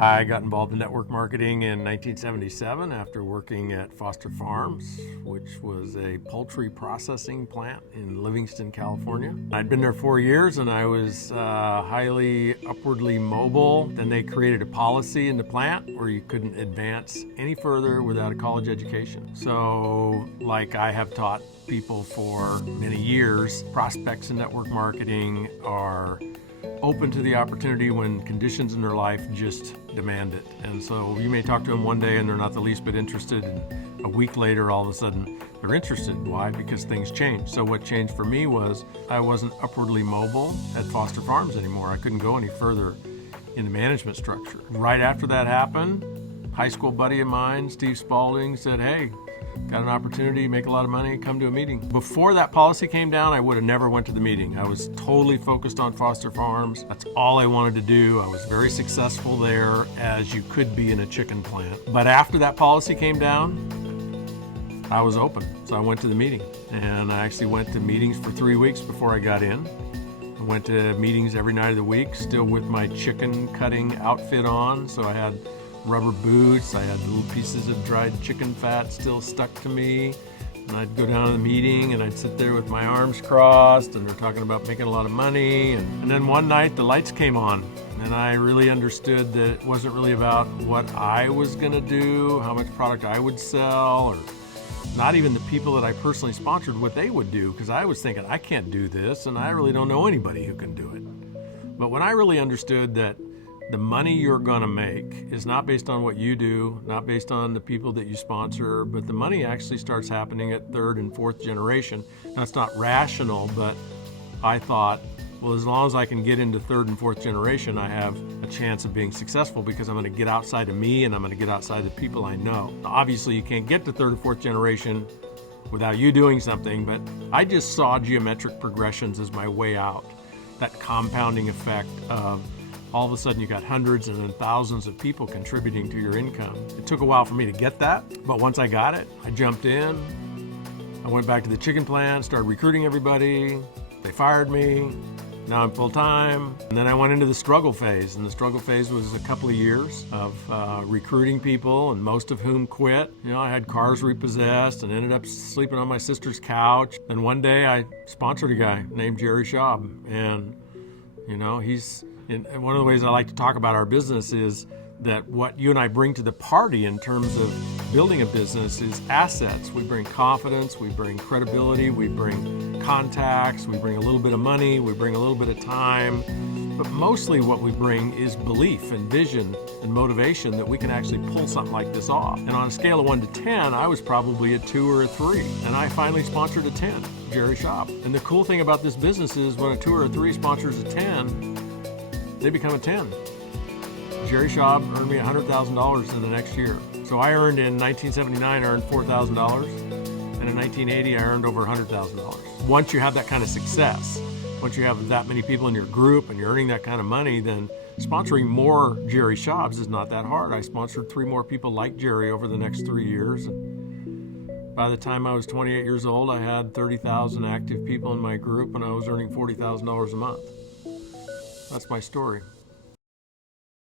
I got involved in network marketing in 1977 after working at Foster Farms, which was a poultry processing plant in Livingston, California. I'd been there 4 years and I was highly upwardly mobile. Then they created a policy in the plant where you couldn't advance any further without a college education. So, like I have taught people for many years, prospects in network marketing are open to the opportunity when conditions in their life just demand it. And so you may talk to them one day and they're not the least bit interested, and a week later all of a sudden they're interested. Why? Because things change. So what changed for me was I wasn't upwardly mobile at Foster Farms anymore. I couldn't go any further in the management structure. Right after that happened, a high school buddy of mine, Steve Spalding, said, "Hey, got an opportunity, make a lot of money, come to a meeting." Before that policy came down, I would have never went to the meeting. I was totally focused on Foster Farms. That's all I wanted to do. I was very successful there, as you could be in a chicken plant. But after that policy came down, I was open. So I went to the meeting. And I actually went to meetings for 3 weeks before I got in. I went to meetings every night of the week, still with my chicken cutting outfit on. So I had rubber boots, I had little pieces of dried chicken fat still stuck to me, and I'd go down to the meeting and I'd sit there with my arms crossed, and they're talking about making a lot of money, and then one night the lights came on and I really understood that it wasn't really about what I was going to do, how much product I would sell, or not even the people that I personally sponsored, what they would do, because I was thinking, I can't do this and I really don't know anybody who can do it. But when I really understood that the money you're going to make is not based on what you do, not based on the people that you sponsor, but the money actually starts happening at third and fourth generation. Now, it's not rational, but I thought, well, as long as I can get into third and fourth generation, I have a chance of being successful because I'm going to get outside of me and I'm going to get outside the people I know. Now, obviously, you can't get to third or fourth generation without you doing something, but I just saw geometric progressions as my way out. That compounding effect of all of a sudden you got hundreds and then thousands of people contributing to your income. It took a while for me to get that, but once I got it, I jumped in. I went back to the chicken plant, started recruiting everybody. They fired me. Now I'm full-time. And then I went into the struggle phase, and the struggle phase was a couple of years of recruiting people, and most of whom quit. You know, I had cars repossessed and ended up sleeping on my sister's couch. And one day I sponsored a guy named Jerry Schaub, and you know, and one of the ways I like to talk about our business is that what you and I bring to the party in terms of building a business is assets. We bring confidence, we bring credibility, we bring contacts, we bring a little bit of money, we bring a little bit of time, but mostly what we bring is belief and vision and motivation that we can actually pull something like this off. And on a scale of 1 to 10, I was probably a 2 or a 3, and I finally sponsored a 10, Jerry Schaub. And the cool thing about this business is when a 2 or a 3 sponsors a 10, they become a 10. Jerry Schaub earned me $100,000 in the next year. So I earned in 1979, I earned $4,000. And in 1980, I earned over $100,000. Once you have that kind of success, once you have that many people in your group and you're earning that kind of money, then sponsoring more Jerry Schaubs is not that hard. I sponsored 3 more people like Jerry over the next 3 years. And by the time I was 28 years old, I had 30,000 active people in my group and I was earning $40,000 a month. That's my story.